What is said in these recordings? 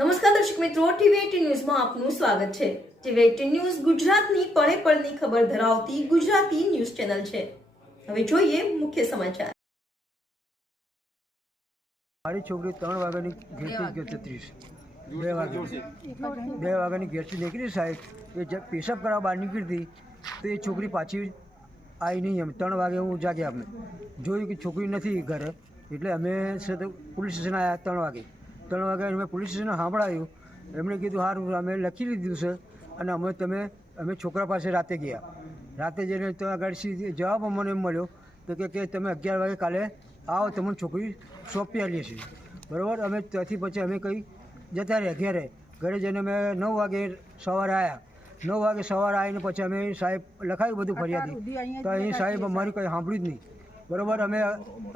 નમસ્કાર દર્શક મિત્રો, ટીવી18 ન્યૂઝમાં આપનું સ્વાગત છે। ટીવી18 ન્યૂઝ ગુજરાતની પળે પળની ખબર ધરાવતી ગુજરાતી ન્યૂઝ ચેનલ છે। હવે જોઈએ મુખ્ય સમાચાર। મારી છોકરી 3 વાગ્યાની ઘેરથી 2 વાગ્યાની ઘેરથી નીકળી સાહેબ, એ પેશાબ કરવા બહાર નીકળી હતી તો એ છોકરી પાછી આવી નહીં। અમે 3 વાગે હું જાગ્યા, અમે જોયું કે છોકરી નથી ઘરે, એટલે અમે પોલીસ સ્ટેશન આવ્યા। 3 વાગે અમે પોલીસ સ્ટેશન સાંભળાયું, એમણે કીધું સારું અમે લખી લીધું છે અને અમે છોકરા પાસે રાતે ગયા। રાતે જઈને તો આગળ જવાબ અમને એમ મળ્યો તો કે તમે 11 વાગે કાલે આવો, તમને છોકરી સોંપી આવીએ છીએ, બરાબર। અમે ત્યાંથી પછી અમે કંઈ જતા રહ્યા ઘરે જઈને અમે 9 વાગે સવારે આવ્યા। 9 વાગે સવારે આવીને પછી અમે સાહેબ લખાયું બધું ફરિયાદી, તો અહીં સાહેબ અમારી કંઈ સાંભળ્યું જ નહીં, બરાબર। અમે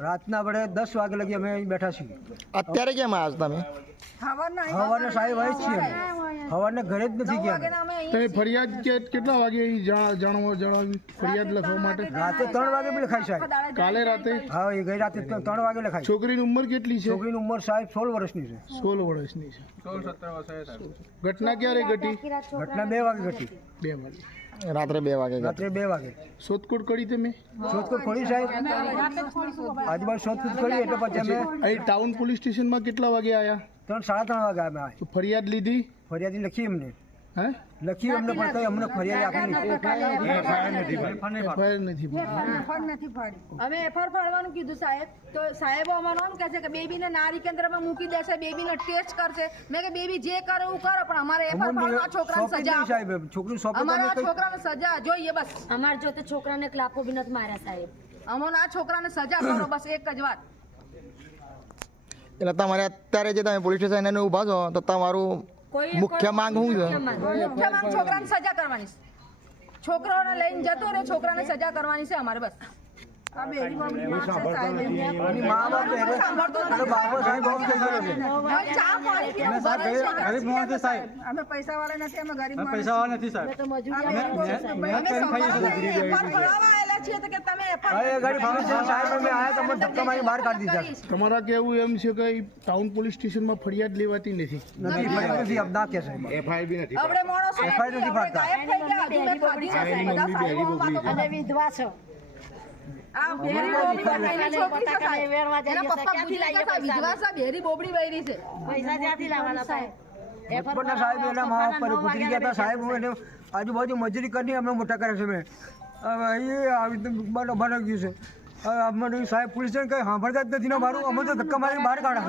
રાતના આપણે 10 વાગે લગી અમે અહીં બેઠા છીએ। અત્યારે કેમ આવ્યા તમે? સવારના સાહેબ આવી જ છીએ, સવારના ઘરે જ નથી ગયા। તમે ફરિયાદ કેટલા વાગે જણાવ્યું ફરિયાદ લખવા માટે? રાતે 3 વાગે બી લખાય સાહેબ। કાલે રાતે? હા, એ ગઈ રાતે 3 વાગે લખાય। છોકરીની ઉંમર કેટલી છે? છોકરીની ઉંમર સાહેબ 16 વર્ષની છે। 16 વર્ષની છે। 16-17 વર્ષ। ઘટના ક્યારે ઘટી? ઘટના 2 વાગે ઘટી। 2 વાગે રાત્રે 2 વાગે? રાત્રે 2 વાગે શોધખોળ કરી તમે? શોધખોળ કરી સાહેબ, આજુબાજુ શોધખોળ કરી એટલે પછી અમે અહીં ટાઉન પોલીસ સ્ટેશનમાં કેટલા વાગે આવ્યા? 3-3:30 વાગે અમે આવ્યા। તો ફરિયાદ લીધી? ફરિયાદી લખી અમને, હે લખી અમને, પણ કંઈ અમને ફરિયાદ આપી નહીં। FIR નથી અમે એફઆર ફાડવાનું કીધું સાહેબ, તો સાહેબો અમારો એમ કહે છે કે બેબીને નારી કેન્દ્રમાં મૂકી દેશે, બેબીને ટેસ્ટ કરશે। મેં કે બેબી જે કરે એવું કરો, પણ અમારે એફઆર ફાડવા છોકરાને સજા આપો સાહેબ, છોકરી સોંપી અમારા છોકરાને સજા જોઈએ બસ। અમાર જો તો છોકરાને ક્લાપો બી નથી માર્યા સાહેબ, અમને આ છોકરાને સજા કરો બસ, એક જ વાત। એટલે તમારે અત્યારે જે તમે પોલીસ સ્ટેશન ઊભા છો તો તમારું મુખ્ય માંગ શું છે? મુખ્ય માંગ છોકરાને સજા કરવાની છે। છોકરાઓને લઈને જતો રહે, છોકરાને સજા કરવાની છે અમારે બસ। આ બેરી બાબડી વાત છે સાહેબ, એની મા બાપ બાપો સાહેબ બહુ થઈ ગયો છે। ચા પાણી પીને ઉભા રહે છે। ગરીબ માણસ છે સાહેબ, અમે પૈસા વાળા નથી, અમે ગરીબ માણસ પૈસા વાળા નથી સાહેબ। અમે તો મજૂરી અમે સંભાળવા આયેલા છીએ તો કે તમે અરે ગરીબ માણસ છે સાહેબ, અમે આયા તમને ધક્કા મારી બહાર કાઢી દીધા। તમારા કેવું એમ છે કે ટાઉન પોલીસ સ્ટેશનમાં ફરિયાદ લેવાતી નથી? નથી અબ ના કે સાહેબ, આપણે માણસો FIR નથી ફાડતા। અને વિધવા છો। આ બેરી બોબડી બનેલી છોકરી છે સાહેબ, એના પપ્પા ગુજરાતી છે, વિધવા છે, બેરી બોબડી બૈરી છે। પૈસા ત્યાંથી લાવવાના સાહેબ? બચપનના સાહેબ એના મા બાપ પર ગુજરી ગયા હતા સાહેબ, એને આજુબાજુ મજૂરી કરી અમને મોટા કરે છે। મેં હવે એ આવી રીતે બરાબર ગયું છે। હવે અમને સાહેબ પોલીસ કંઈ સાંભળતા જ નથી ને, મારું અમે તો ધક્કા મારી બહાર કાઢા।